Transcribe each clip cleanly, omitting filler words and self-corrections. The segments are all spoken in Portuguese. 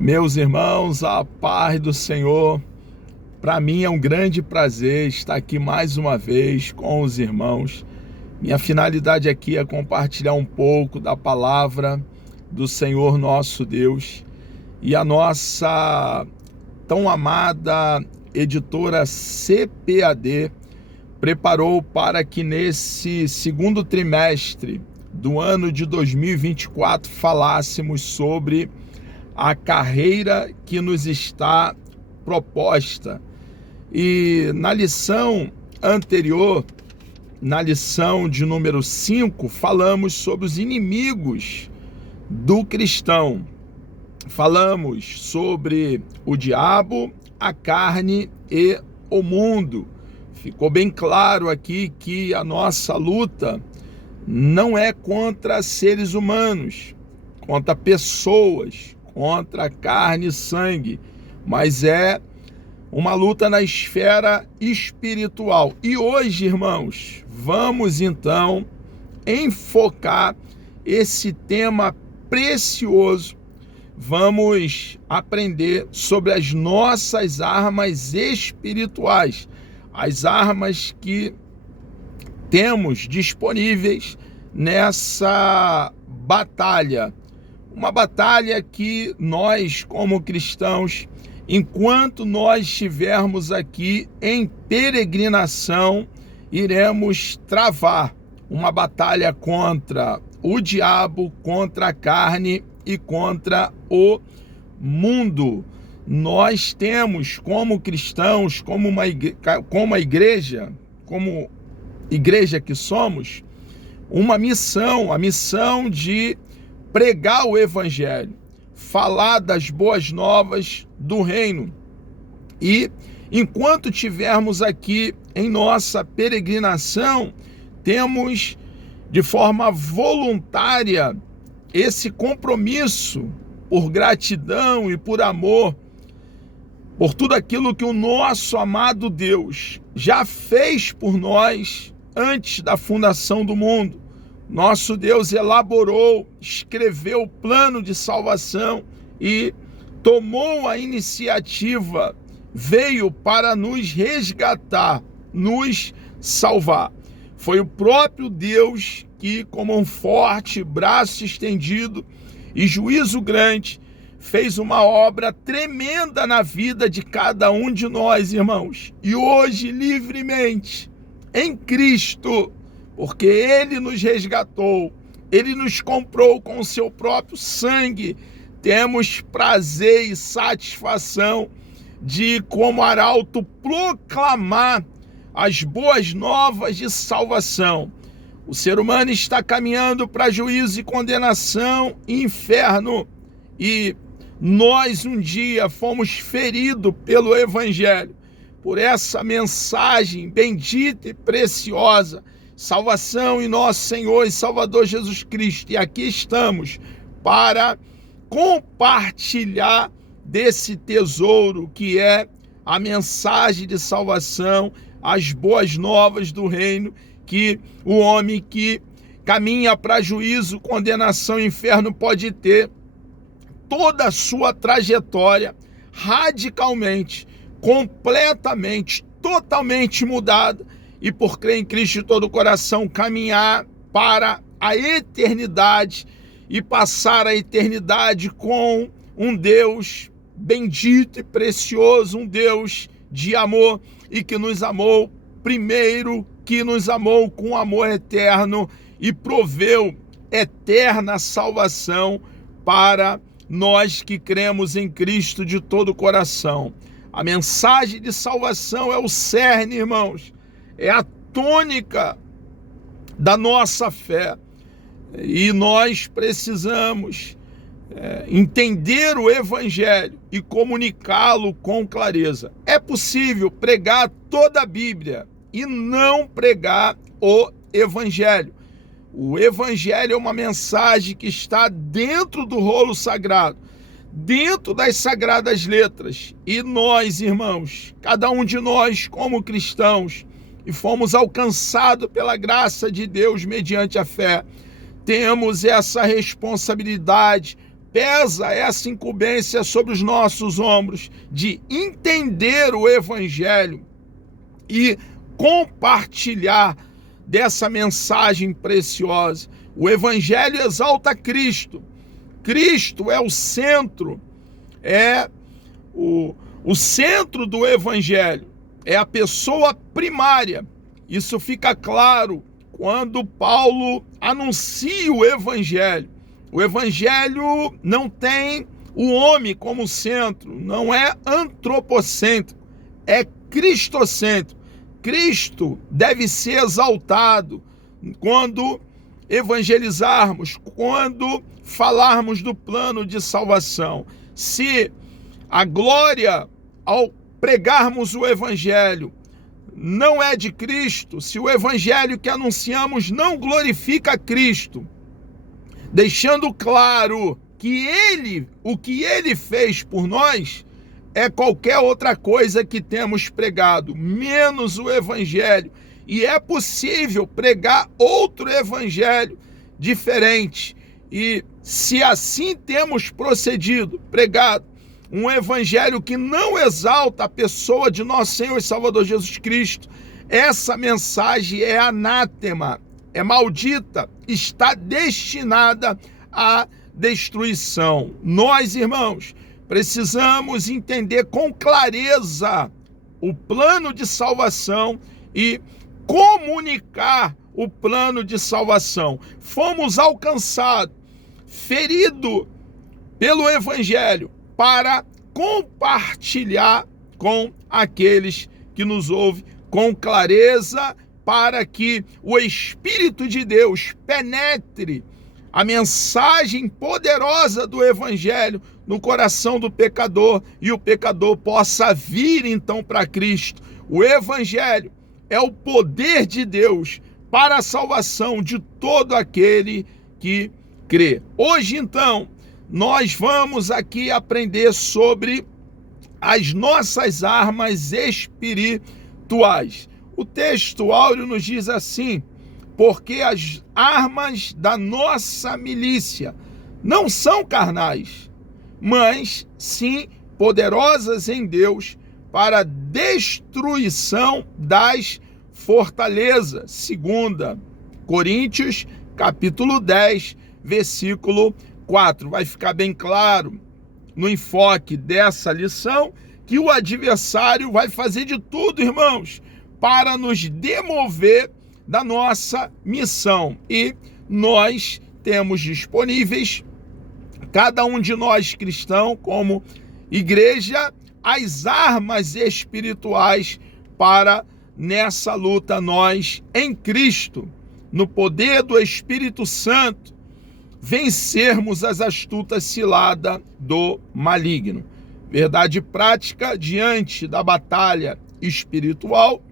Meus irmãos, a paz do Senhor. Para mim é um grande prazer estar aqui mais uma vez com os irmãos. Minha finalidade aqui é compartilhar um pouco da palavra do Senhor nosso Deus. E a nossa tão amada editora CPAD preparou para que nesse segundo trimestre do ano de 2024 falássemos sobre a carreira que nos está proposta. E na lição anterior, na lição de número 5, falamos sobre os inimigos do cristão. Falamos sobre o diabo, a carne e o mundo. Ficou bem claro aqui que a nossa luta não é contra seres humanos, contra pessoas, contra carne e sangue, mas é uma luta na esfera espiritual. E hoje, irmãos, vamos então enfocar esse tema precioso. Vamos aprender sobre as nossas armas espirituais, as armas que temos disponíveis nessa batalha. Uma batalha que nós, como cristãos, enquanto nós estivermos aqui em peregrinação, iremos travar uma batalha contra o diabo, contra a carne e contra o mundo. Nós temos, como cristãos, como igreja que somos, uma missão, a missão de pregar o evangelho, falar das boas novas do reino. E enquanto tivermos aqui em nossa peregrinação, temos de forma voluntária esse compromisso por gratidão e por amor, por tudo aquilo que o nosso amado Deus já fez por nós antes da fundação do mundo. Nosso Deus elaborou, escreveu o plano de salvação e tomou a iniciativa, veio para nos resgatar, nos salvar. Foi o próprio Deus que, com um forte braço estendido e juízo grande, fez uma obra tremenda na vida de cada um de nós, irmãos. E hoje, livremente, em Cristo, porque Ele nos resgatou, Ele nos comprou com o seu próprio sangue, temos prazer e satisfação de, como arauto, proclamar as boas novas de salvação. O ser humano está caminhando para juízo e condenação e inferno, e nós um dia fomos feridos pelo Evangelho, por essa mensagem bendita e preciosa, salvação em nosso Senhor e Salvador Jesus Cristo. E aqui estamos para compartilhar desse tesouro que é a mensagem de salvação, as boas novas do reino, que o homem que caminha para juízo, condenação e inferno pode ter toda a sua trajetória radicalmente, completamente, totalmente mudada, e por crer em Cristo de todo o coração, caminhar para a eternidade e passar a eternidade com um Deus bendito e precioso, um Deus de amor e que nos amou primeiro, que nos amou com amor eterno e proveu eterna salvação para nós que cremos em Cristo de todo o coração. A mensagem de salvação é o cerne, irmãos, é a tônica da nossa fé. E nós precisamos entender o Evangelho e comunicá-lo com clareza. É possível pregar toda a Bíblia e não pregar o Evangelho. O Evangelho é uma mensagem que está dentro do rolo sagrado, dentro das sagradas letras. E nós, irmãos, cada um de nós como cristãos, e fomos alcançados pela graça de Deus mediante a fé, temos essa responsabilidade pesa essa incumbência sobre os nossos ombros de entender o Evangelho e compartilhar dessa mensagem preciosa. O Evangelho exalta Cristo. Cristo é o centro, o centro do Evangelho, é a pessoa primária. Isso fica claro quando Paulo anuncia o Evangelho. O Evangelho não tem o homem como centro, não é antropocêntrico, é cristocêntrico. Cristo deve ser exaltado quando evangelizarmos, quando falarmos do plano de salvação. Se a glória ao pregarmos o Evangelho não é de Cristo, se o Evangelho que anunciamos não glorifica Cristo, deixando claro que o que Ele fez por nós é qualquer outra coisa que temos pregado, menos o Evangelho. E é possível pregar outro Evangelho diferente. E se assim temos procedido, pregado um Evangelho que não exalta a pessoa de nosso Senhor e Salvador Jesus Cristo, essa mensagem é anátema, é maldita, está destinada à destruição. Nós, irmãos, precisamos entender com clareza o plano de salvação e comunicar o plano de salvação. Fomos alcançados, feridos pelo Evangelho, para compartilhar com aqueles que nos ouvem com clareza, para que o Espírito de Deus penetre a mensagem poderosa do Evangelho no coração do pecador e o pecador possa vir então para Cristo. O Evangelho é o poder de Deus para a salvação de todo aquele que crê. Hoje então nós vamos aqui aprender sobre as nossas armas espirituais. O texto áureo nos diz assim: porque as armas da nossa milícia não são carnais, mas sim poderosas em Deus para a destruição das fortalezas. 2 Coríntios, capítulo 10, versículo 4. Vai ficar bem claro no enfoque dessa lição que o adversário vai fazer de tudo, irmãos, para nos demover da nossa missão. E nós temos disponíveis, cada um de nós cristão, como igreja, as armas espirituais para nessa luta nós, em Cristo, no poder do Espírito Santo, vencermos as astutas ciladas do maligno. Verdade prática, diante da batalha espiritual,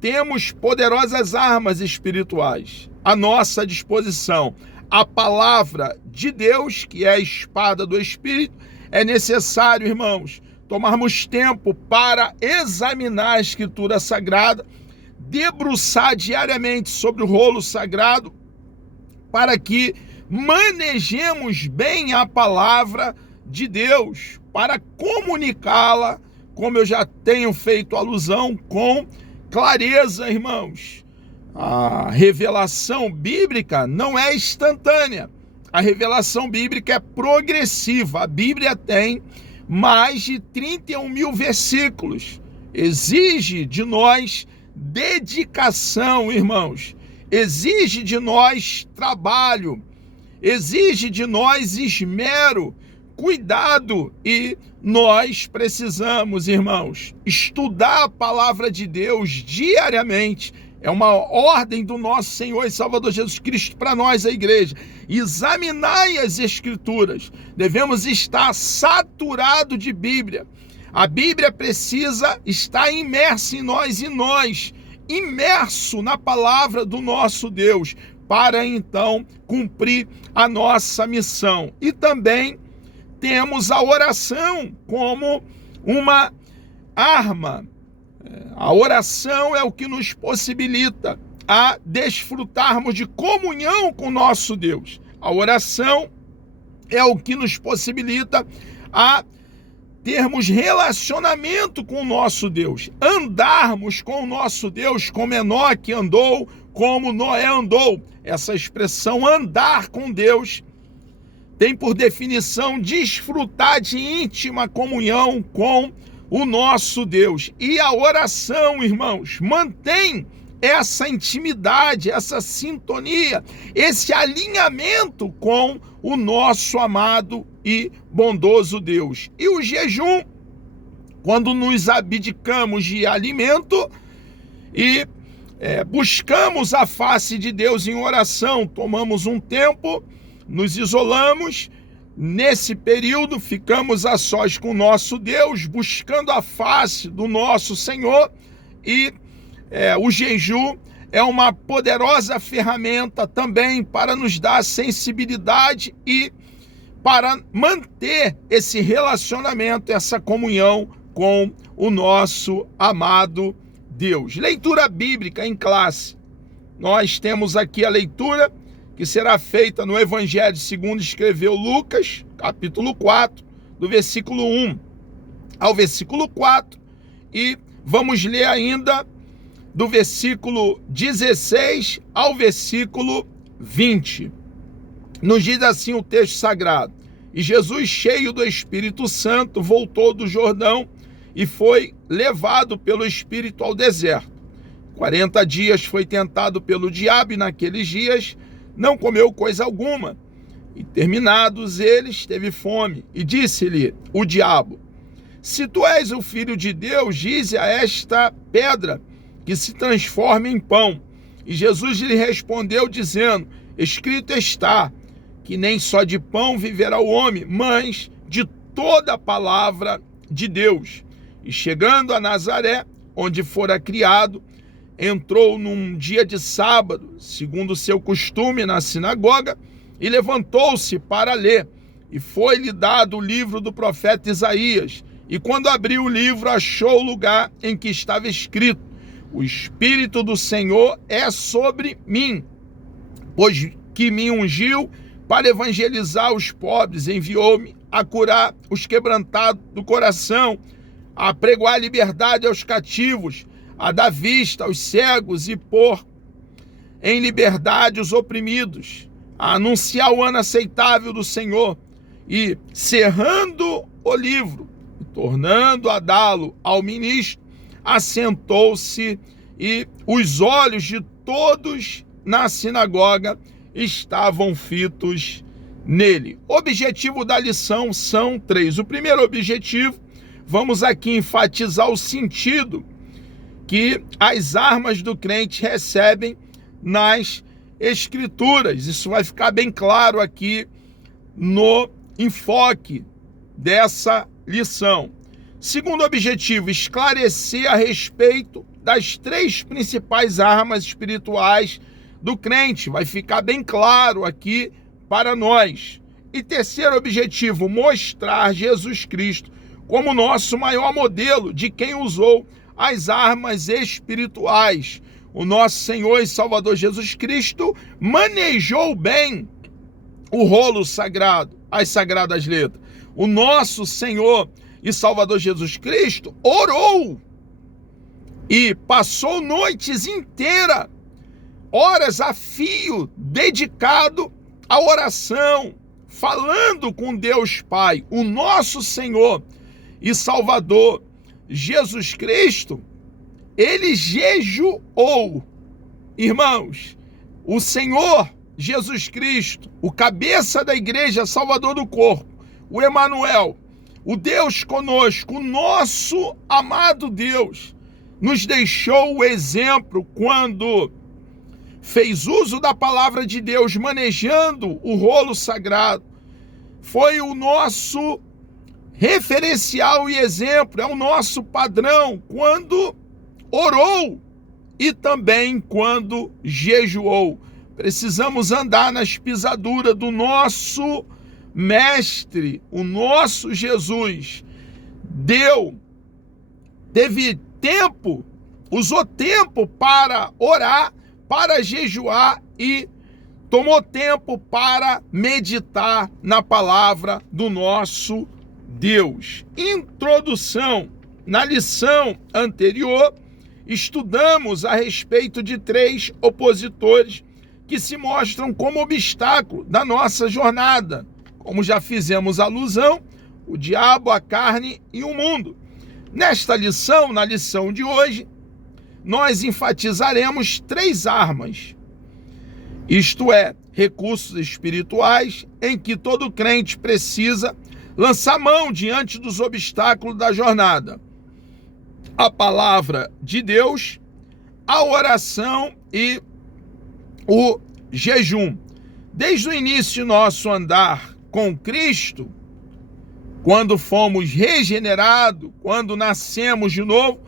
temos poderosas armas espirituais à nossa disposição. A palavra de Deus, que é a espada do Espírito, é necessário, irmãos, tomarmos tempo para examinar a Escritura Sagrada, debruçar diariamente sobre o rolo sagrado, para que manejemos bem a palavra de Deus, para comunicá-la, como eu já tenho feito alusão, com clareza, irmãos. A revelação bíblica não é instantânea. A revelação bíblica é progressiva. A Bíblia tem mais de 31 mil versículos. Exige de nós dedicação, irmãos. Exige de nós trabalho. Exige de nós esmero, cuidado, e nós precisamos, irmãos, estudar a palavra de Deus diariamente. É uma ordem do nosso Senhor e Salvador Jesus Cristo para nós, a igreja. Examinai as Escrituras. Devemos estar saturados de Bíblia. A Bíblia precisa estar imersa em nós e nós, imerso na palavra do nosso Deus, para então cumprir a nossa missão. E também temos a oração como uma arma. A oração é o que nos possibilita a desfrutarmos de comunhão com o nosso Deus. A oração é o que nos possibilita a termos relacionamento com o nosso Deus, andarmos com o nosso Deus como Enoque andou, como Noé andou. Essa expressão andar com Deus tem por definição desfrutar de íntima comunhão com o nosso Deus. E a oração, irmãos, mantém essa intimidade, essa sintonia, esse alinhamento com o nosso amado e bondoso Deus. E o jejum, quando nos abdicamos de alimento e buscamos a face de Deus em oração, tomamos um tempo, nos isolamos, nesse período ficamos a sós com o nosso Deus, buscando a face do nosso Senhor, e o jejum é uma poderosa ferramenta também para nos dar sensibilidade e para manter esse relacionamento, essa comunhão com o nosso amado Deus. Leitura bíblica em classe. Nós temos aqui a leitura que será feita no Evangelho segundo escreveu Lucas, capítulo 4, do versículo 1 ao versículo 4, e vamos ler ainda do versículo 16 ao versículo 20. Nos diz assim o texto sagrado: E Jesus, cheio do Espírito Santo, voltou do Jordão e foi levado pelo Espírito ao deserto. 40 dias foi tentado pelo diabo, e naqueles dias não comeu coisa alguma. E terminados eles, teve fome. E disse-lhe o diabo: Se tu és o Filho de Deus, dize a esta pedra que se transforme em pão. E Jesus lhe respondeu, dizendo: Escrito está, que nem só de pão viverá o homem, mas de toda a palavra de Deus. E chegando a Nazaré, onde fora criado, entrou num dia de sábado, segundo o seu costume, na sinagoga, e levantou-se para ler. E foi-lhe dado o livro do profeta Isaías. E quando abriu o livro, achou o lugar em que estava escrito: O Espírito do Senhor é sobre mim, pois que me ungiu para evangelizar os pobres, enviou-me a curar os quebrantados do coração, a pregoar liberdade aos cativos, a dar vista aos cegos e pôr em liberdade os oprimidos, a anunciar o ano aceitável do Senhor. E cerrando o livro, tornando a dá-lo ao ministro, assentou-se, e os olhos de todos na sinagoga estavam fitos nele. O objetivo da lição são 3. O primeiro objetivo, vamos aqui enfatizar o sentido que as armas do crente recebem nas Escrituras. Isso vai ficar bem claro aqui no enfoque dessa lição. Segundo objetivo, esclarecer a respeito das 3 principais armas espirituais do crente. Vai ficar bem claro aqui para nós. E terceiro objetivo, mostrar Jesus Cristo como nosso maior modelo de quem usou as armas espirituais. O nosso Senhor e Salvador Jesus Cristo manejou bem o rolo sagrado, as sagradas letras. O nosso Senhor e Salvador Jesus Cristo orou e passou noites inteiras, horas a fio, dedicado à oração, falando com Deus Pai. O nosso Senhor e Salvador Jesus Cristo, ele jejuou. Irmãos, o Senhor Jesus Cristo, o cabeça da igreja, Salvador do corpo, o Emanuel, o Deus conosco, o nosso amado Deus, nos deixou o exemplo quando fez uso da palavra de Deus, manejando o rolo sagrado. Foi o nosso referencial e exemplo, é o nosso padrão quando orou e também quando jejuou. Precisamos andar nas pisaduras do nosso mestre, o nosso Jesus. Teve tempo, usou tempo para orar, para jejuar e tomou tempo para meditar na palavra do nosso Deus. Introdução. Na lição anterior, estudamos a respeito de 3 opositores que se mostram como obstáculo da nossa jornada. Como já fizemos alusão, o diabo, a carne e o mundo. Nesta lição, na lição de hoje, nós enfatizaremos 3 armas. Isto é, recursos espirituais em que todo crente precisa lançar mão diante dos obstáculos da jornada. A palavra de Deus, a oração e o jejum. Desde o início nosso andar com Cristo, quando fomos regenerados, quando nascemos de novo,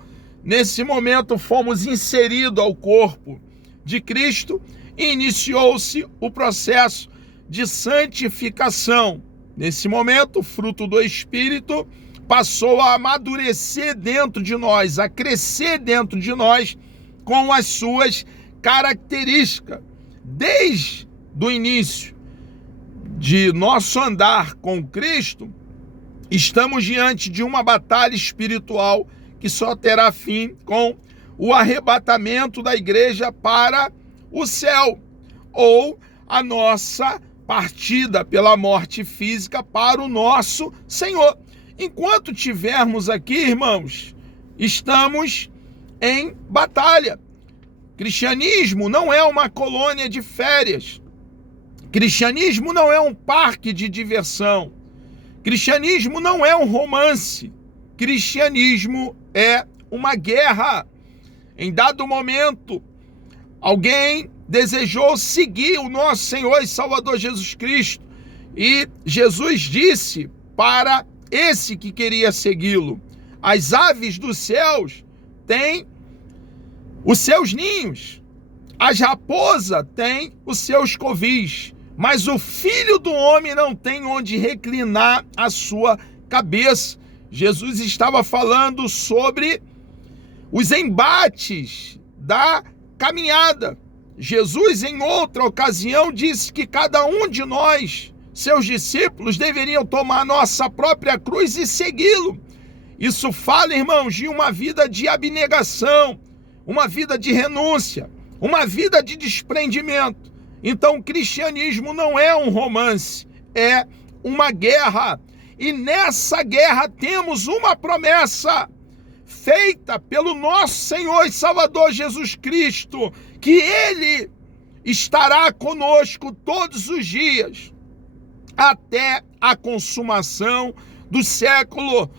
nesse momento fomos inseridos ao corpo de Cristo e iniciou-se o processo de santificação. Nesse momento, o fruto do Espírito passou a amadurecer dentro de nós, a crescer dentro de nós com as suas características. Desde o início de nosso andar com Cristo, estamos diante de uma batalha espiritual que só terá fim com o arrebatamento da igreja para o céu, ou a nossa partida pela morte física para o nosso Senhor. Enquanto tivermos aqui, irmãos, estamos em batalha. Cristianismo não é uma colônia de férias. Cristianismo não é um parque de diversão. Cristianismo não é um romance. Cristianismo é uma guerra. Em dado momento, alguém desejou seguir o nosso Senhor e Salvador Jesus Cristo. E Jesus disse para esse que queria segui-lo: as aves dos céus têm os seus ninhos, as raposas têm os seus covis, mas o Filho do Homem não tem onde reclinar a sua cabeça. Jesus estava falando sobre os embates da caminhada. Jesus, em outra ocasião, disse que cada um de nós, seus discípulos, deveriam tomar nossa própria cruz e segui-lo. Isso fala, irmãos, de uma vida de abnegação, uma vida de renúncia, uma vida de desprendimento. Então, o cristianismo não é um romance, é uma guerra. E nessa guerra temos uma promessa feita pelo nosso Senhor e Salvador Jesus Cristo, que Ele estará conosco todos os dias, até a consumação do século.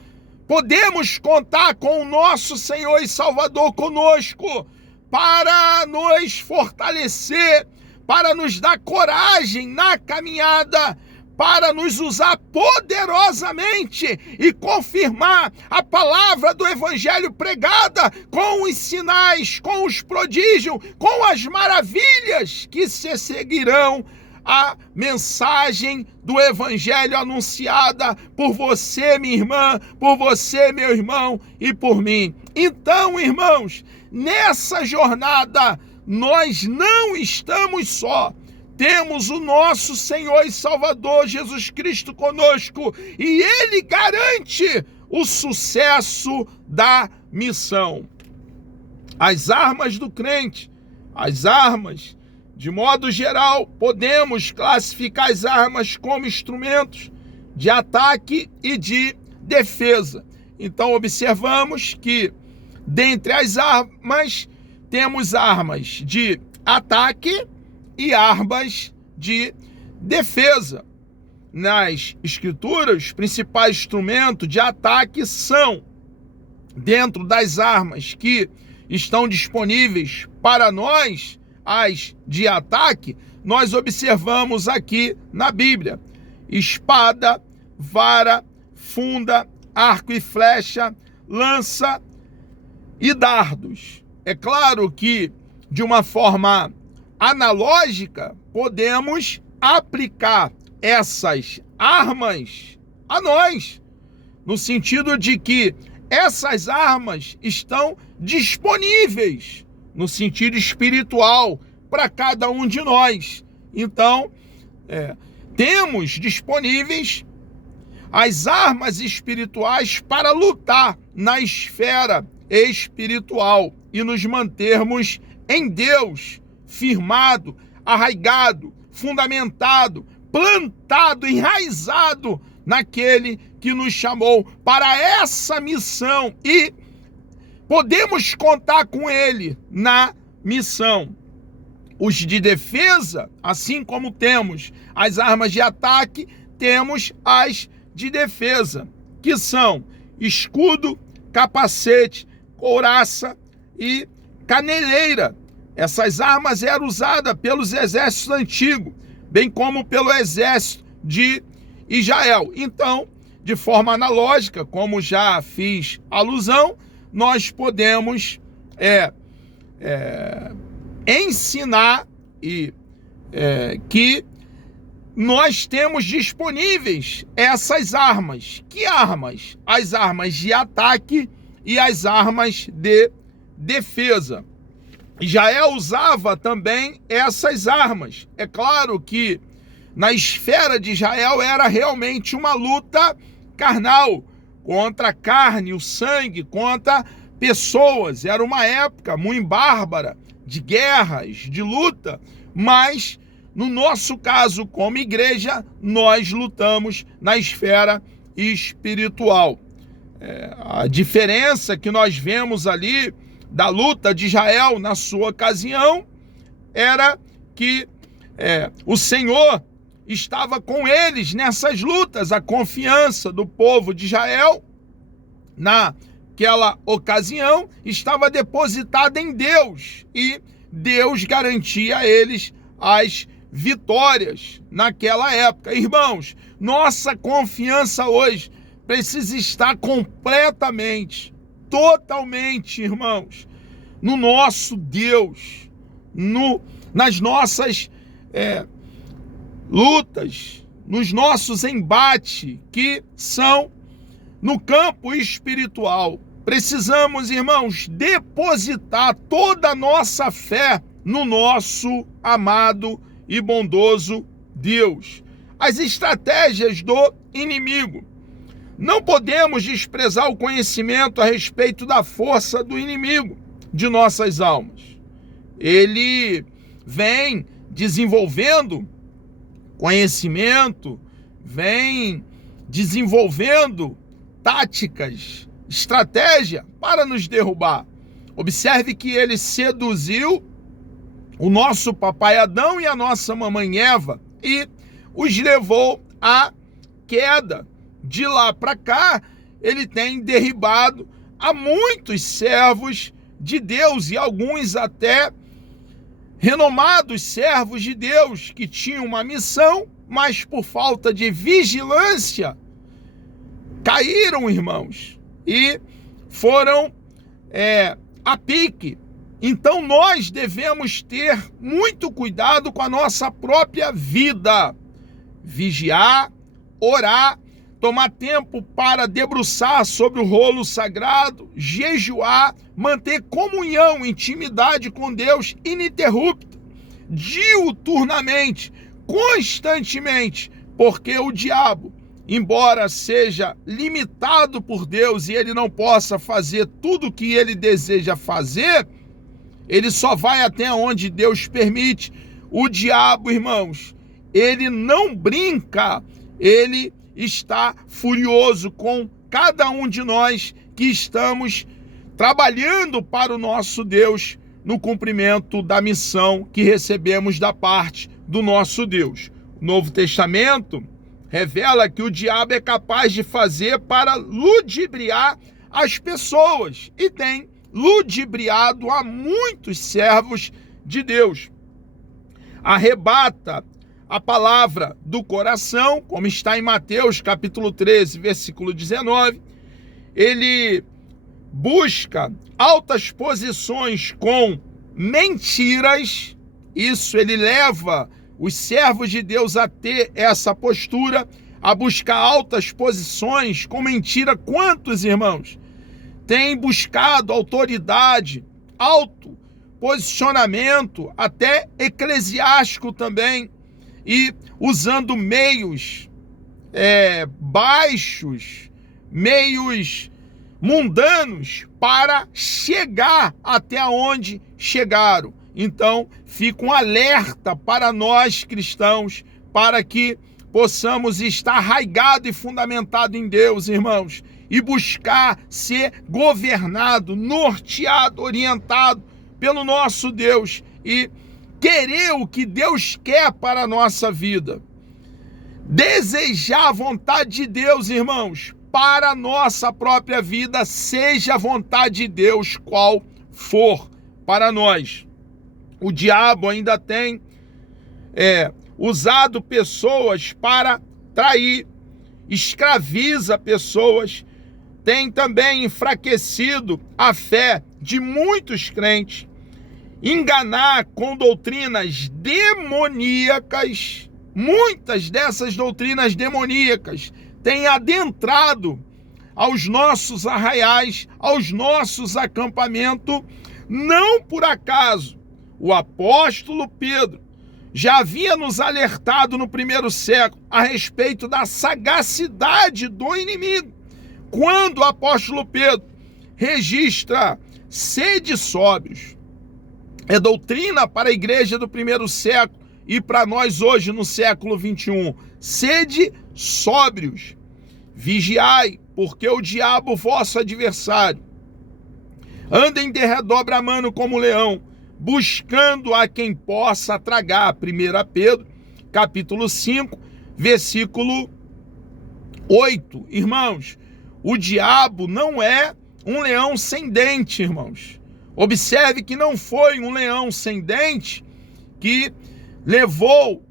Podemos contar com o nosso Senhor e Salvador conosco para nos fortalecer, para nos dar coragem na caminhada, para nos usar poderosamente e confirmar a palavra do Evangelho pregada com os sinais, com os prodígios, com as maravilhas que se seguirão a mensagem do Evangelho anunciada por você, minha irmã, por você, meu irmão, e por mim. Então, irmãos, nessa jornada nós não estamos só. Temos o nosso Senhor e Salvador Jesus Cristo conosco e Ele garante o sucesso da missão. As armas do crente, as armas, de modo geral, podemos classificar as armas como instrumentos de ataque e de defesa. Então, observamos que, dentre as armas, temos armas de ataque e armas de defesa. Nas Escrituras, os principais instrumentos de ataque são, dentro das armas que estão disponíveis para nós, as de ataque, nós observamos aqui na Bíblia: espada, vara, funda, arco e flecha, lança e dardos. É claro que, de uma forma analógica, podemos aplicar essas armas a nós, no sentido de que essas armas estão disponíveis no sentido espiritual para cada um de nós. Então, temos disponíveis as armas espirituais para lutar na esfera espiritual e nos mantermos em Deus, firmado, arraigado, fundamentado, plantado, enraizado naquele que nos chamou para essa missão e podemos contar com ele na missão. Os de defesa, assim como temos as armas de ataque, temos as de defesa, que são escudo, capacete, couraça e caneleira. Essas armas eram usadas pelos exércitos antigos, bem como pelo exército de Israel. Então, de forma analógica, como já fiz alusão, nós podemos ensinar que nós temos disponíveis essas armas. Que armas? As armas de ataque e as armas de defesa. Israel usava também essas armas. É claro que na esfera de Israel era realmente uma luta carnal, contra a carne, o sangue, contra pessoas. Era uma época muito bárbara, de guerras, de luta, mas no nosso caso, como igreja, nós lutamos na esfera espiritual. A diferença que nós vemos ali da luta de Israel na sua ocasião era que o Senhor estava com eles nessas lutas. A confiança do povo de Israel naquela ocasião estava depositada em Deus e Deus garantia a eles as vitórias naquela época. Irmãos, nossa confiança hoje precisa estar completamente, totalmente, irmãos, no nosso Deus, nas nossas lutas, nos nossos embates que são no campo espiritual. Precisamos, irmãos, depositar toda a nossa fé no nosso amado e bondoso Deus. As estratégias do inimigo. Não podemos desprezar o conhecimento a respeito da força do inimigo de nossas almas. Ele vem desenvolvendo conhecimento, vem desenvolvendo táticas, estratégia para nos derrubar. Observe que ele seduziu o nosso papai Adão e a nossa mamãe Eva e os levou à queda. De lá para cá, ele tem derribado a muitos servos de Deus e alguns até renomados servos de Deus que tinham uma missão, mas por falta de vigilância caíram, irmãos, e foram a pique. Então nós devemos ter muito cuidado com a nossa própria vida, vigiar, orar, tomar tempo para debruçar sobre o rolo sagrado, jejuar, manter comunhão, intimidade com Deus ininterrupta, diuturnamente, constantemente, porque o diabo, embora seja limitado por Deus e ele não possa fazer tudo o que ele deseja fazer, ele só vai até onde Deus permite. O diabo, irmãos, ele não brinca, ele está furioso com cada um de nós que estamos trabalhando para o nosso Deus no cumprimento da missão que recebemos da parte do nosso Deus. O Novo Testamento revela que o diabo é capaz de fazer para ludibriar as pessoas e tem ludibriado a muitos servos de Deus. Arrebata a palavra do coração, como está em Mateus capítulo 13, versículo 19. Ele busca altas posições com mentiras. Isso ele leva os servos de Deus a ter essa postura, a buscar altas posições com mentira. Quantos, irmãos, têm buscado autoridade, alto posicionamento, até eclesiástico também, e usando meios baixos, meios mundanos para chegar até onde chegaram. Então, fica um alerta para nós cristãos, para que possamos estar arraigados e fundamentados em Deus, irmãos, e buscar ser governado, norteado, orientado pelo nosso Deus e querer o que Deus quer para a nossa vida. Desejar a vontade de Deus, irmãos, para a nossa própria vida, seja a vontade de Deus qual for para nós. O diabo ainda tem usado pessoas para trair, escraviza pessoas, tem também enfraquecido a fé de muitos crentes, enganar com doutrinas demoníacas. Muitas dessas doutrinas demoníacas têm adentrado aos nossos arraiais, aos nossos acampamentos. Não por acaso o apóstolo Pedro já havia nos alertado no primeiro século a respeito da sagacidade do inimigo. Quando o apóstolo Pedro registra sede sóbrios, é doutrina para a igreja do primeiro século e para nós hoje no século 21, sede sóbrios, vigiai, porque o diabo, vosso adversário, anda em derredor bramando como leão, buscando a quem possa tragar. 1 Pedro, capítulo 5, versículo 8. Irmãos, o diabo não é um leão sem dente, irmãos. Observe que não foi um leão sem dente que levou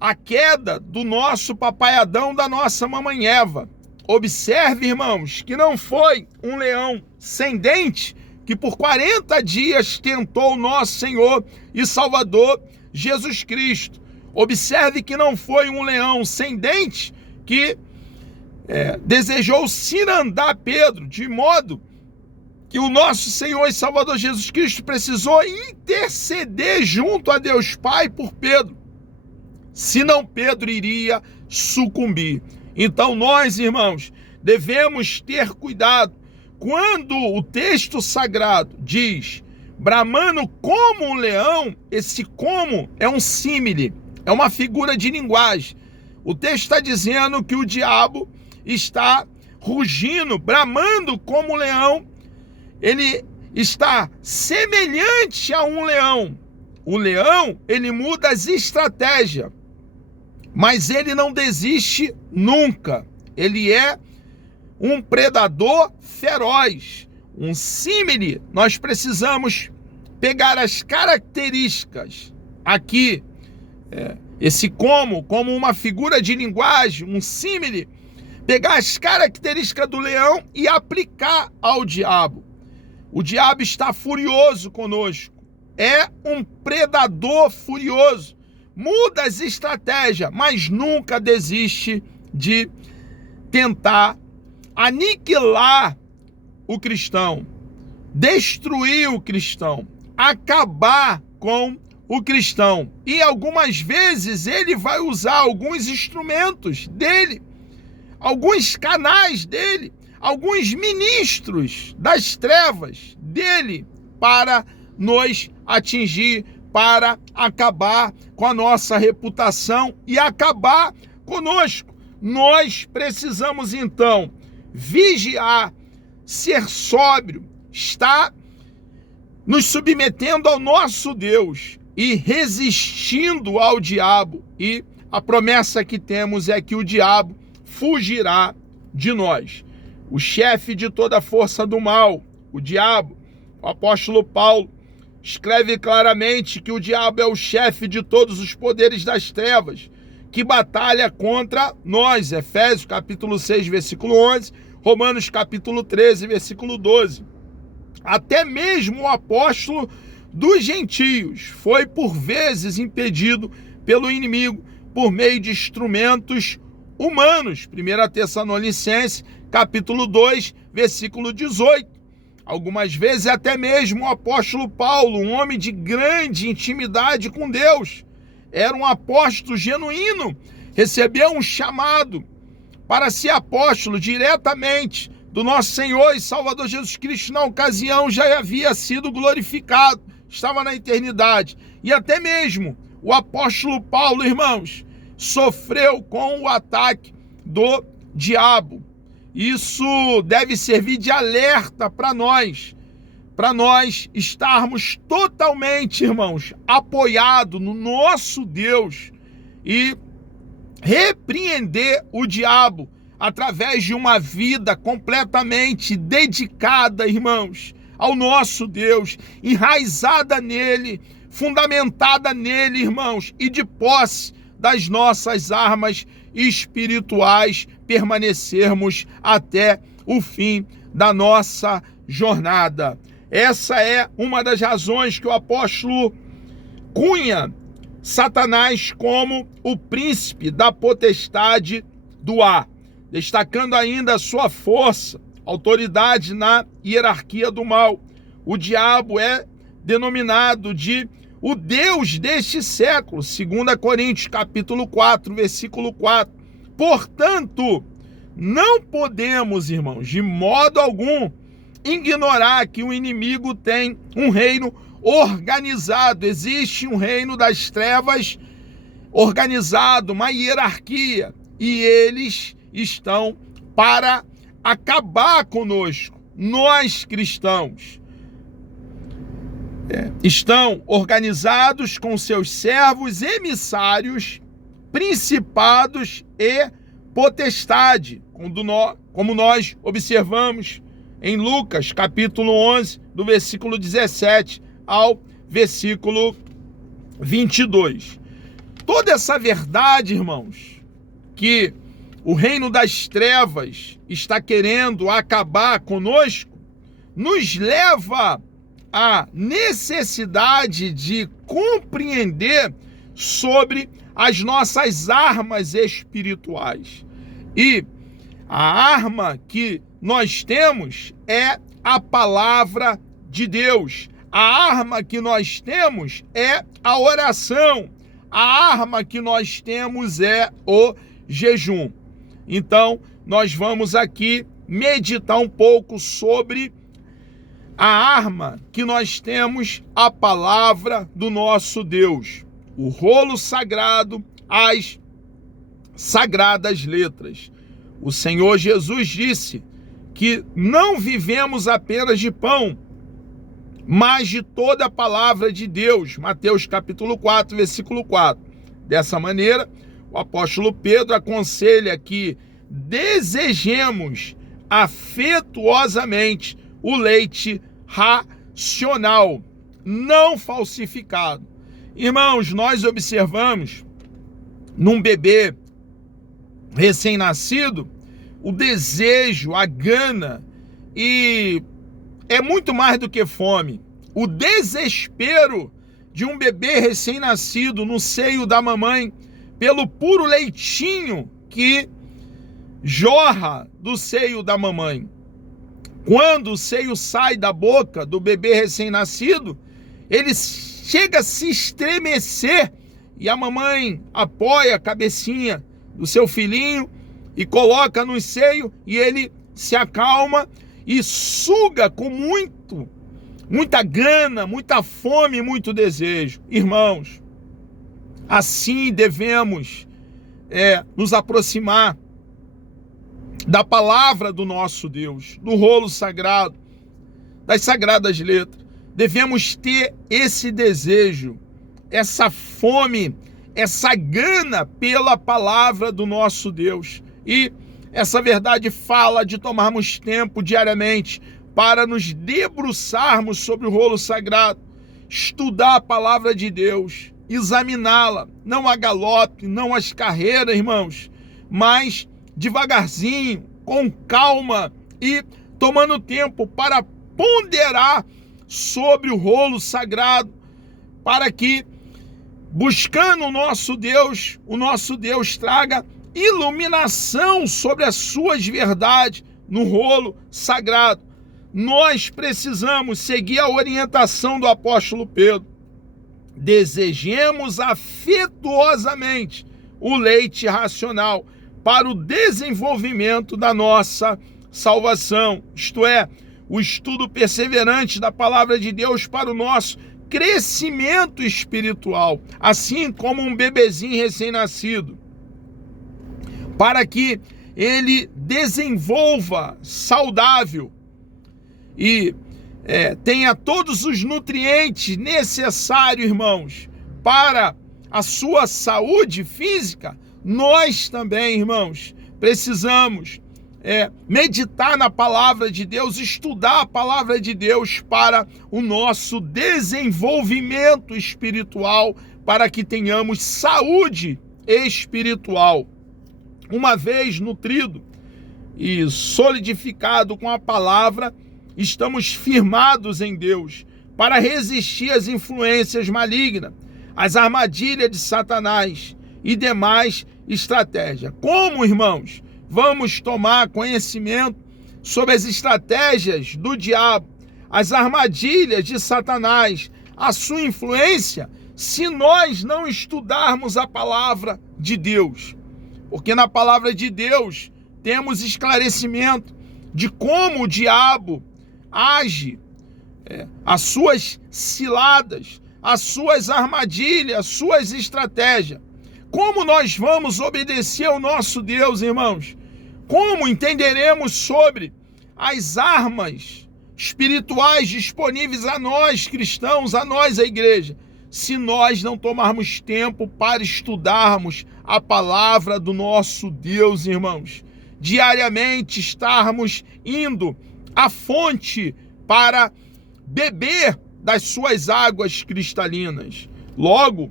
a queda do nosso papai Adão, da nossa mamãe Eva. Observe, irmãos, que não foi um leão sem dente que por 40 dias tentou o nosso Senhor e Salvador Jesus Cristo. Observe que não foi um leão sem dente que desejou cirandar Pedro, de modo que o nosso Senhor e Salvador Jesus Cristo precisou interceder junto a Deus Pai por Pedro, senão Pedro iria sucumbir. Então nós, irmãos, devemos ter cuidado. Quando o texto sagrado diz bramando como um leão, esse como é um símile, é uma figura de linguagem. O texto está dizendo que o diabo está rugindo, bramando como um leão. Ele está semelhante a um leão. O leão, ele muda as estratégias, mas ele não desiste nunca. Ele é um predador feroz, um símile. Nós precisamos pegar as características aqui, esse como uma figura de linguagem, um símile, pegar as características do leão e aplicar ao diabo. O diabo está furioso conosco, é um predador furioso, muda as estratégias, mas nunca desiste de tentar aniquilar o cristão, destruir o cristão, acabar com o cristão. E algumas vezes ele vai usar alguns instrumentos dele, alguns canais dele, alguns ministros das trevas dele para nos atingir, para acabar com a nossa reputação e acabar conosco. Nós precisamos então vigiar, ser sóbrio, estar nos submetendo ao nosso Deus e resistindo ao diabo. E a promessa que temos é que o diabo fugirá de nós. O chefe de toda a força do mal, o diabo, o apóstolo Paulo, escreve claramente que o diabo é o chefe de todos os poderes das trevas, que batalha contra nós. Efésios capítulo 6, versículo 11, Romanos capítulo 13, versículo 12. Até mesmo o apóstolo dos gentios foi por vezes impedido pelo inimigo por meio de instrumentos humanos. 1 Tessalonicenses capítulo 2, versículo 18. Algumas vezes até mesmo o apóstolo Paulo, um homem de grande intimidade com Deus, era um apóstolo genuíno, recebeu um chamado para ser apóstolo diretamente do nosso Senhor e Salvador Jesus Cristo. Na ocasião já havia sido glorificado, estava na eternidade. E até mesmo o apóstolo Paulo, irmãos, sofreu com o ataque do diabo. Isso deve servir de alerta para nós estarmos totalmente, irmãos, apoiados no nosso Deus e repreender o diabo através de uma vida completamente dedicada, irmãos, ao nosso Deus, enraizada nele, fundamentada nele, irmãos, e de posse das nossas armas espirituais, permanecermos até o fim da nossa jornada. Essa é uma das razões que o apóstolo cunha Satanás como o príncipe da potestade do ar, destacando ainda a sua força, autoridade na hierarquia do mal. O diabo é denominado de o Deus deste século, 2 Coríntios capítulo 4, versículo 4. Portanto, não podemos, irmãos, de modo algum, ignorar que o inimigo tem um reino organizado. Existe um reino das trevas organizado, uma hierarquia, e eles estão para acabar conosco. Nós cristãos estão organizados com seus servos, emissários, principados e potestade, como nós observamos em Lucas capítulo 11, do versículo 17 ao versículo 22. Toda essa verdade, irmãos, que o reino das trevas está querendo acabar conosco, nos leva à necessidade de compreender sobre as nossas armas espirituais. E a arma que nós temos é a palavra de Deus. A arma que nós temos é a oração. A arma que nós temos é o jejum. Então, nós vamos aqui meditar um pouco sobre a arma que nós temos, a palavra do nosso Deus, o rolo sagrado, as sagradas letras. O Senhor Jesus disse que não vivemos apenas de pão, mas de toda a palavra de Deus. Mateus capítulo 4, versículo 4. Dessa maneira, o apóstolo Pedro aconselha que desejemos afetuosamente o leite racional, não falsificado. Irmãos, nós observamos num bebê recém-nascido o desejo, a gana, e é muito mais do que fome. O desespero de um bebê recém-nascido no seio da mamãe pelo puro leitinho que jorra do seio da mamãe. Quando o seio sai da boca do bebê recém-nascido, ele chega a se estremecer e a mamãe apoia a cabecinha do seu filhinho e coloca no seio e ele se acalma e suga com muita gana, muita fome, muito desejo. Irmãos, assim devemos nos aproximar da palavra do nosso Deus, do rolo sagrado, das sagradas letras. Devemos ter esse desejo, essa fome, essa gana pela palavra do nosso Deus. E essa verdade fala de tomarmos tempo diariamente para nos debruçarmos sobre o rolo sagrado, estudar a palavra de Deus, examiná-la, não a galope, não às carreiras, irmãos, mas devagarzinho, com calma e tomando tempo para ponderar sobre o rolo sagrado, para que, buscando o nosso Deus traga iluminação sobre as suas verdades no rolo sagrado. Nós precisamos seguir a orientação do apóstolo Pedro desejemos afetuosamente o leite racional para o desenvolvimento da nossa salvação, isto é, o estudo perseverante da palavra de Deus para o nosso crescimento espiritual, assim como um bebezinho recém-nascido, para que ele desenvolva saudável e tenha todos os nutrientes necessários, irmãos, para a sua saúde física. Nós também, irmãos, precisamos meditar na palavra de Deus, estudar a palavra de Deus para o nosso desenvolvimento espiritual, para que tenhamos saúde espiritual. Uma vez nutrido e solidificado com a palavra, estamos firmados em Deus para resistir às influências malignas, às armadilhas de Satanás e demais estratégias. Como, irmãos, vamos tomar conhecimento sobre as estratégias do diabo, as armadilhas de Satanás, a sua influência, se nós não estudarmos a palavra de Deus? Porque na palavra de Deus temos esclarecimento de como o diabo age, as suas ciladas, as suas armadilhas, as suas estratégias. Como nós vamos obedecer ao nosso Deus, irmãos? Como entenderemos sobre as armas espirituais disponíveis a nós cristãos, a nós, a igreja, se nós não tomarmos tempo para estudarmos a palavra do nosso Deus, irmãos? Diariamente estarmos indo à fonte para beber das suas águas cristalinas. Logo,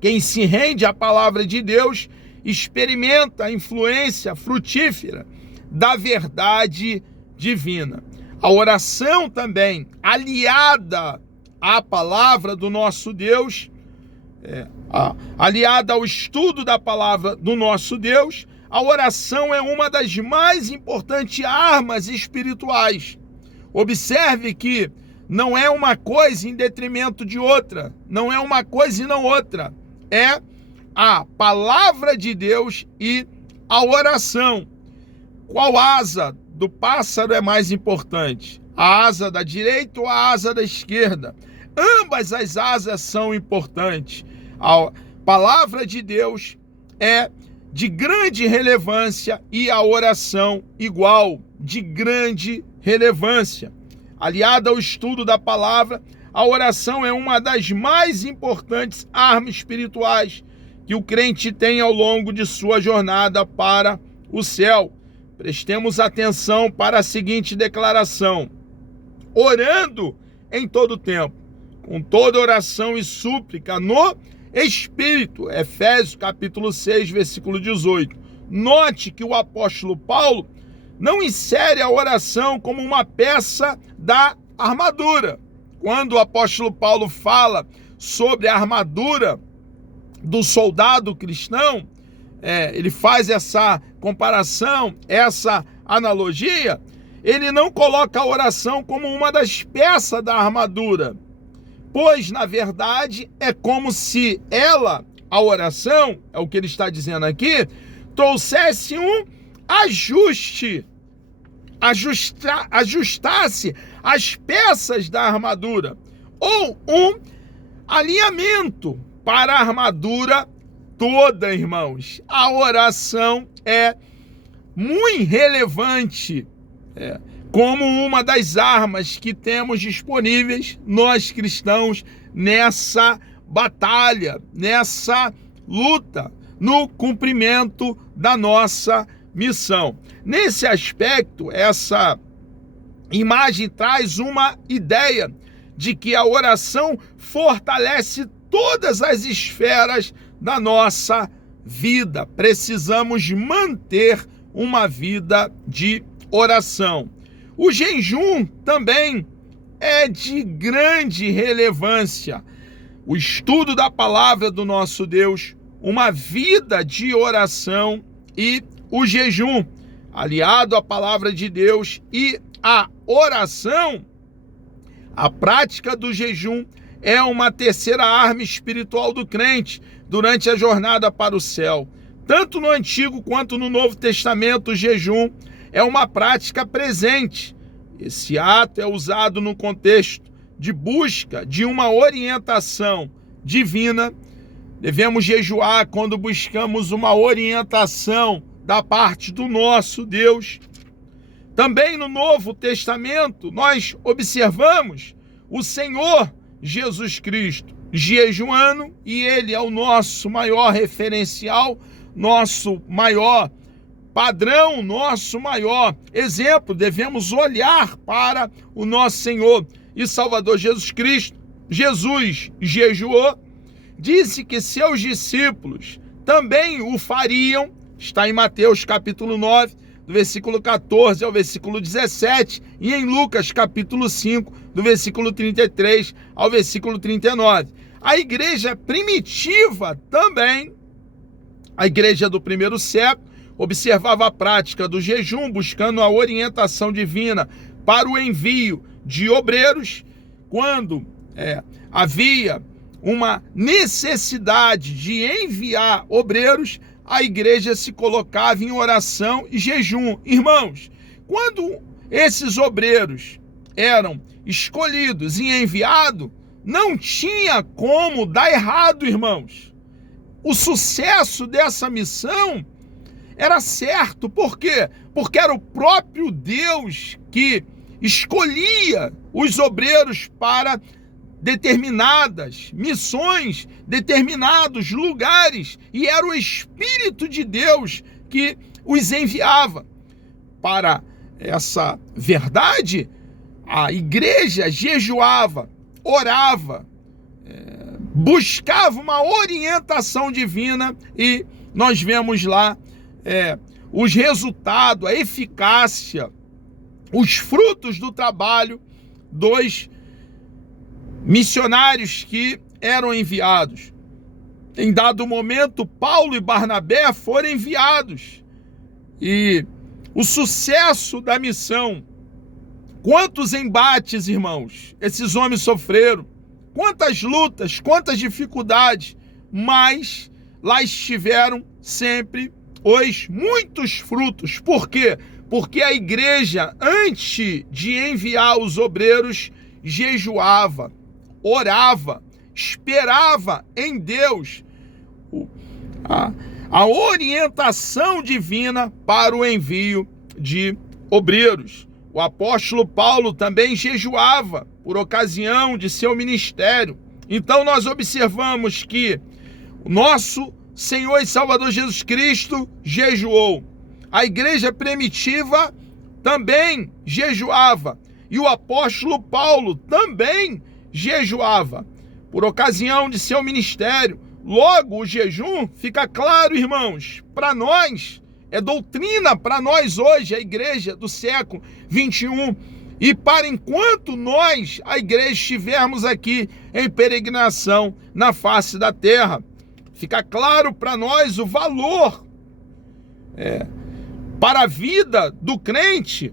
quem se rende à palavra de Deus experimenta a influência frutífera da verdade divina. A oração também, aliada à palavra do nosso Deus, aliada ao estudo da palavra do nosso Deus, a oração é uma das mais importantes armas espirituais. Observe que não é uma coisa em detrimento de outra, não é uma coisa e não outra. É a palavra de Deus e a oração. Qual asa do pássaro é mais importante? A asa da direita ou a asa da esquerda? Ambas as asas são importantes. A palavra de Deus é de grande relevância e a oração igual, de grande relevância. Aliada ao estudo da palavra, a oração é uma das mais importantes armas espirituais que o crente tem ao longo de sua jornada para o céu. Prestemos atenção para a seguinte declaração: orando em todo tempo, com toda oração e súplica no Espírito. Efésios capítulo 6, versículo 18. Note que o apóstolo Paulo não insere a oração como uma peça da armadura. Quando o apóstolo Paulo fala sobre a armadura do soldado cristão, ele faz essa comparação, essa analogia, ele não coloca a oração como uma das peças da armadura, pois, na verdade, é como se a oração, é o que ele está dizendo aqui, trouxesse um ajustasse as peças da armadura, ou um alinhamento para a armadura toda, irmãos. A oração é muito relevante, como uma das armas que temos disponíveis nós cristãos nessa batalha, nessa luta, no cumprimento da nossa missão. Nesse aspecto, essa imagem traz uma ideia de que a oração fortalece todas as esferas da nossa vida. Precisamos manter uma vida de oração. O jejum também é de grande relevância. O estudo da palavra do nosso Deus, uma vida de oração e o jejum, aliado à palavra de Deus e a oração, a prática do jejum é uma terceira arma espiritual do crente durante a jornada para o céu. Tanto no Antigo quanto no Novo Testamento, o jejum é uma prática presente. Esse ato é usado no contexto de busca de uma orientação divina. Devemos jejuar quando buscamos uma orientação da parte do nosso Deus. Também no Novo Testamento, nós observamos o Senhor Jesus Cristo jejuando, e Ele é o nosso maior referencial, nosso maior padrão, nosso maior exemplo. Devemos olhar para o nosso Senhor e Salvador Jesus Cristo. Jesus jejuou, disse que seus discípulos também o fariam, está em Mateus capítulo 9, do versículo 14 ao versículo 17, e em Lucas capítulo 5, do versículo 33 ao versículo 39. A igreja primitiva também, a igreja do primeiro século, observava a prática do jejum, buscando a orientação divina para o envio de obreiros. Quando havia uma necessidade de enviar obreiros, a igreja se colocava em oração e jejum. Irmãos, quando esses obreiros eram escolhidos e enviados, não tinha como dar errado, irmãos. O sucesso dessa missão era certo. Por quê? Porque era o próprio Deus que escolhia os obreiros para determinadas missões, determinados lugares, e era o Espírito de Deus que os enviava. Para essa verdade, a igreja jejuava, orava, buscava uma orientação divina, e nós vemos lá os resultados, a eficácia, os frutos do trabalho dos missionários que eram enviados. Em dado momento, Paulo e Barnabé foram enviados, e o sucesso da missão, quantos embates, irmãos, esses homens sofreram, quantas lutas, quantas dificuldades, mas lá estiveram sempre os muitos frutos. Por quê? Porque a igreja, antes de enviar os obreiros, jejuava, orava, esperava em Deus a orientação divina para o envio de obreiros. O apóstolo Paulo também jejuava por ocasião de seu ministério. Então nós observamos que o nosso Senhor e Salvador Jesus Cristo jejuou. A igreja primitiva também jejuava. E o apóstolo Paulo também jejuava por ocasião de seu ministério. Logo, o jejum fica claro, irmãos, para nós, é doutrina para nós hoje, a igreja do século 21. E para enquanto nós, a igreja, estivermos aqui em peregrinação na face da terra, fica claro para nós o valor para a vida do crente.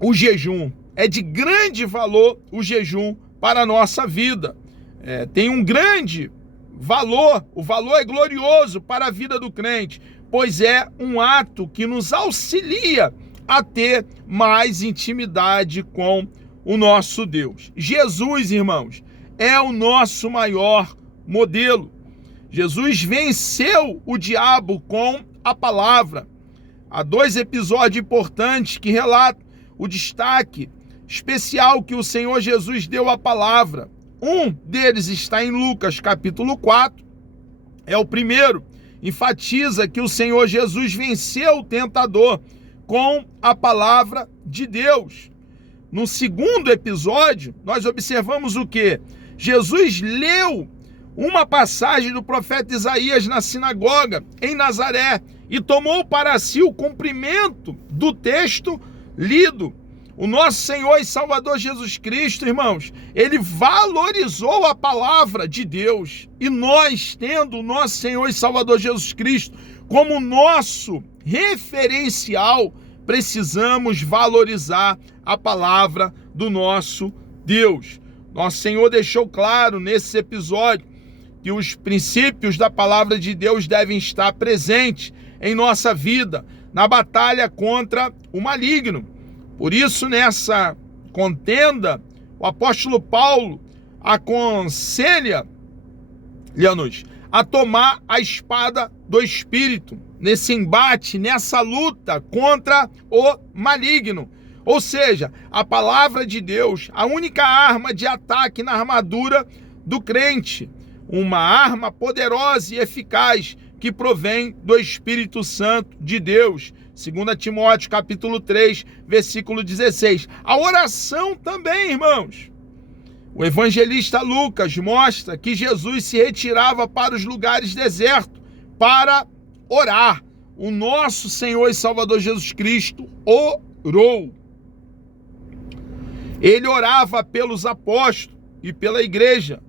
O jejum é de grande valor, o jejum para a nossa vida. Tem um grande valor, o valor é glorioso para a vida do crente, pois é um ato que nos auxilia a ter mais intimidade com o nosso Deus. Jesus, irmãos, é o nosso maior modelo. Jesus venceu o diabo com a palavra. Há 2 episódios importantes que relatam o destaque especial que o Senhor Jesus deu à palavra. Um deles está em Lucas capítulo 4, é o primeiro, enfatiza que o Senhor Jesus venceu o tentador com a palavra de Deus. No segundo episódio, nós observamos o quê? Jesus leu uma passagem do profeta Isaías na sinagoga em Nazaré e tomou para si o cumprimento do texto lido. O nosso Senhor e Salvador Jesus Cristo, irmãos, ele valorizou a palavra de Deus. E nós, tendo o nosso Senhor e Salvador Jesus Cristo como nosso referencial, precisamos valorizar a palavra do nosso Deus. Nosso Senhor deixou claro nesse episódio que os princípios da palavra de Deus devem estar presentes em nossa vida, na batalha contra o maligno. Por isso, nessa contenda, o apóstolo Paulo aconselha-nos a tomar a espada do Espírito, nesse embate, nessa luta contra o maligno. Ou seja, a palavra de Deus, a única arma de ataque na armadura do crente, uma arma poderosa e eficaz que provém do Espírito Santo de Deus. 2 Timóteo capítulo 3, versículo 16. A oração também, irmãos. O evangelista Lucas mostra que Jesus se retirava para os lugares desertos para orar. O nosso Senhor e Salvador Jesus Cristo orou. Ele orava pelos apóstolos e pela igreja,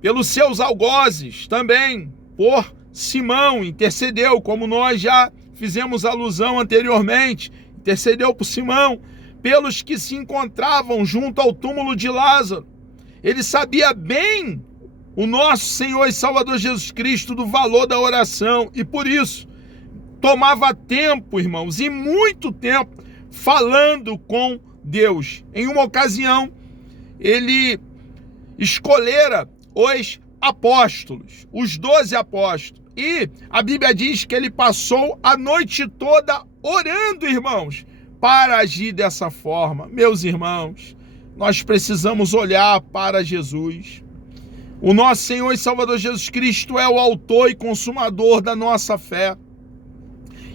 pelos seus algozes também, por Simão, intercedeu, como nós já fizemos alusão anteriormente, intercedeu por Simão, pelos que se encontravam junto ao túmulo de Lázaro. Ele sabia bem, o nosso Senhor e Salvador Jesus Cristo, do valor da oração, e por isso tomava tempo, irmãos, e muito tempo, falando com Deus. Em uma ocasião, ele escolhera os apóstolos, os 12 apóstolos, e a Bíblia diz que ele passou a noite toda orando, irmãos, para agir dessa forma. Meus irmãos, nós precisamos olhar para Jesus. O nosso Senhor e Salvador Jesus Cristo é o autor e consumador da nossa fé.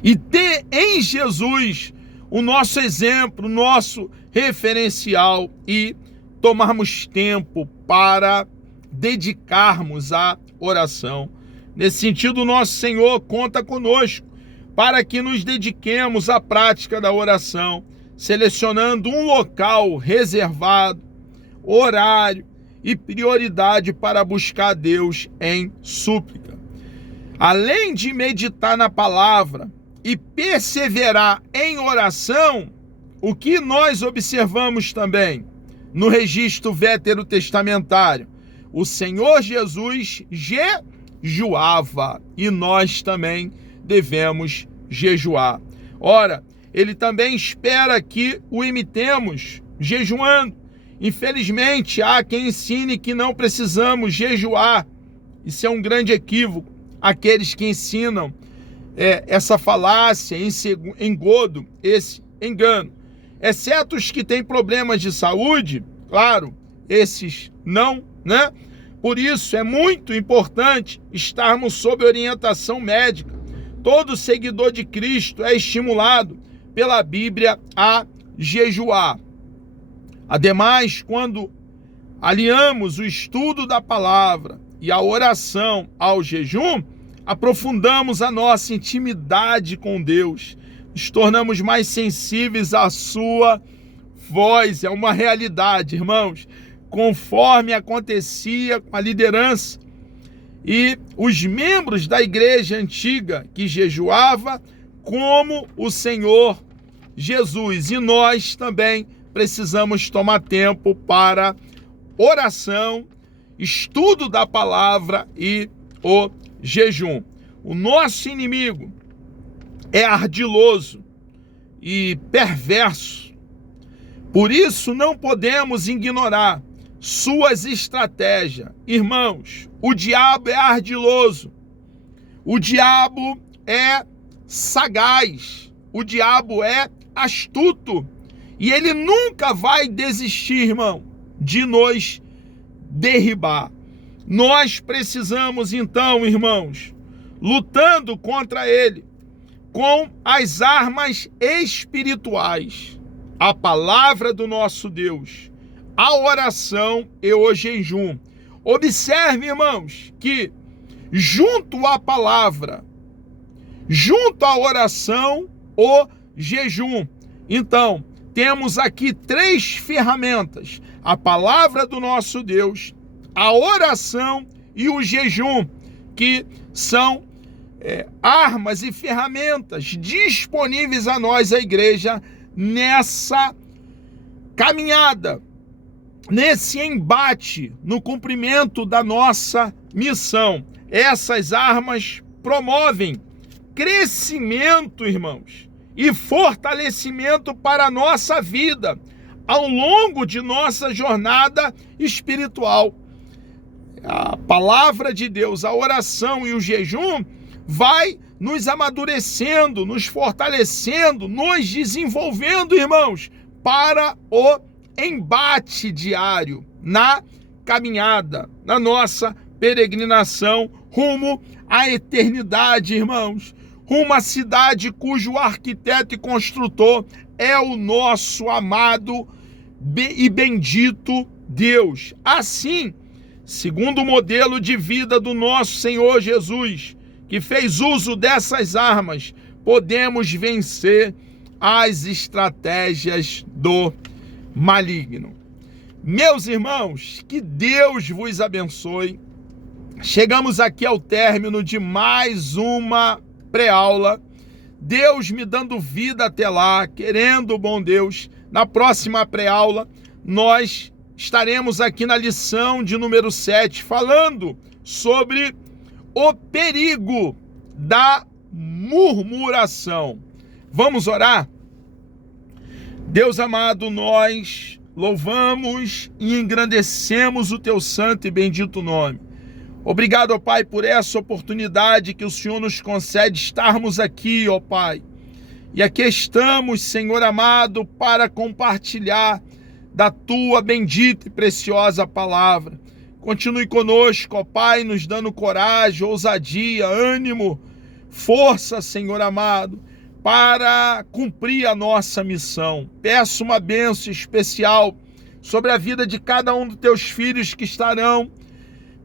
E ter em Jesus o nosso exemplo, o nosso referencial, e tomarmos tempo para dedicarmos à oração. Nesse sentido, o nosso Senhor conta conosco para que nos dediquemos à prática da oração, selecionando um local reservado, horário e prioridade para buscar a Deus em súplica. Além de meditar na palavra e perseverar em oração, o que nós observamos também no registro veterotestamentário? O Senhor Jesus jejuava e nós também devemos jejuar. Ora, ele também espera que o imitemos jejuando. Infelizmente, há quem ensine que não precisamos jejuar. Isso é um grande equívoco. Aqueles que ensinam essa falácia, engodo, esse engano. Exceto os que têm problemas de saúde, claro, esses não, né? Por isso é muito importante estarmos sob orientação médica. Todo seguidor de Cristo é estimulado pela Bíblia a jejuar. Ademais, quando aliamos o estudo da palavra e a oração ao jejum, aprofundamos a nossa intimidade com Deus, nos tornamos mais sensíveis à sua voz. É uma realidade, irmãos, conforme acontecia com a liderança e os membros da igreja antiga que jejuava, como o Senhor Jesus. E nós também precisamos tomar tempo para oração, estudo da palavra e o jejum. O nosso inimigo é ardiloso e perverso. Por isso não podemos ignorar suas estratégias. Irmãos, o diabo é ardiloso. O diabo é sagaz. O diabo é astuto. E ele nunca vai desistir, irmão, de nos derribar. Nós precisamos então, irmãos, lutando contra ele com as armas espirituais, a palavra do nosso Deus, a oração e o jejum. Observe, irmãos, que junto à palavra, junto à oração, o jejum. Então, temos aqui 3 ferramentas: a palavra do nosso Deus, a oração e o jejum, que são armas e ferramentas disponíveis a nós, a igreja, nessa caminhada nesse embate, no cumprimento da nossa missão. Essas armas promovem crescimento, irmãos, e fortalecimento para a nossa vida ao longo de nossa jornada espiritual. A palavra de Deus, a oração e o jejum vai nos amadurecendo, nos fortalecendo, nos desenvolvendo, irmãos, para o embate diário, na caminhada, na nossa peregrinação rumo à eternidade, irmãos, rumo à cidade cujo arquiteto e construtor é o nosso amado e bendito Deus. Assim, segundo o modelo de vida do nosso Senhor Jesus, que fez uso dessas armas, podemos vencer as estratégias do maligno. Meus irmãos, que Deus vos abençoe. Chegamos aqui ao término de mais uma pré-aula. Deus me dando vida até lá, querendo o bom Deus. Na próxima pré-aula, nós estaremos aqui na lição de número 7, falando sobre o perigo da murmuração. Vamos orar? Deus amado, nós louvamos e engrandecemos o teu santo e bendito nome. Obrigado, ó Pai, por essa oportunidade que o Senhor nos concede estarmos aqui, ó Pai. E aqui estamos, Senhor amado, para compartilhar da tua bendita e preciosa palavra. Continue conosco, ó Pai, nos dando coragem, ousadia, ânimo, força, Senhor amado, para cumprir a nossa missão. Peço uma bênção especial sobre a vida de cada um dos teus filhos que estarão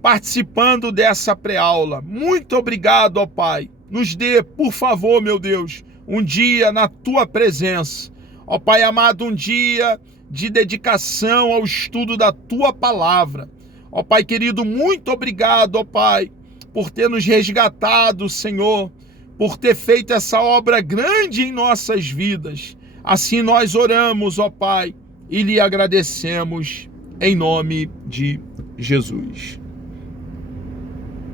participando dessa pré-aula. Muito obrigado, ó Pai. Nos dê, por favor, meu Deus, um dia na tua presença. Ó Pai amado, um dia de dedicação ao estudo da tua palavra. Ó Pai querido, muito obrigado, ó Pai, por ter nos resgatado, Senhor, por ter feito essa obra grande em nossas vidas. Assim nós oramos, ó Pai, e lhe agradecemos em nome de Jesus.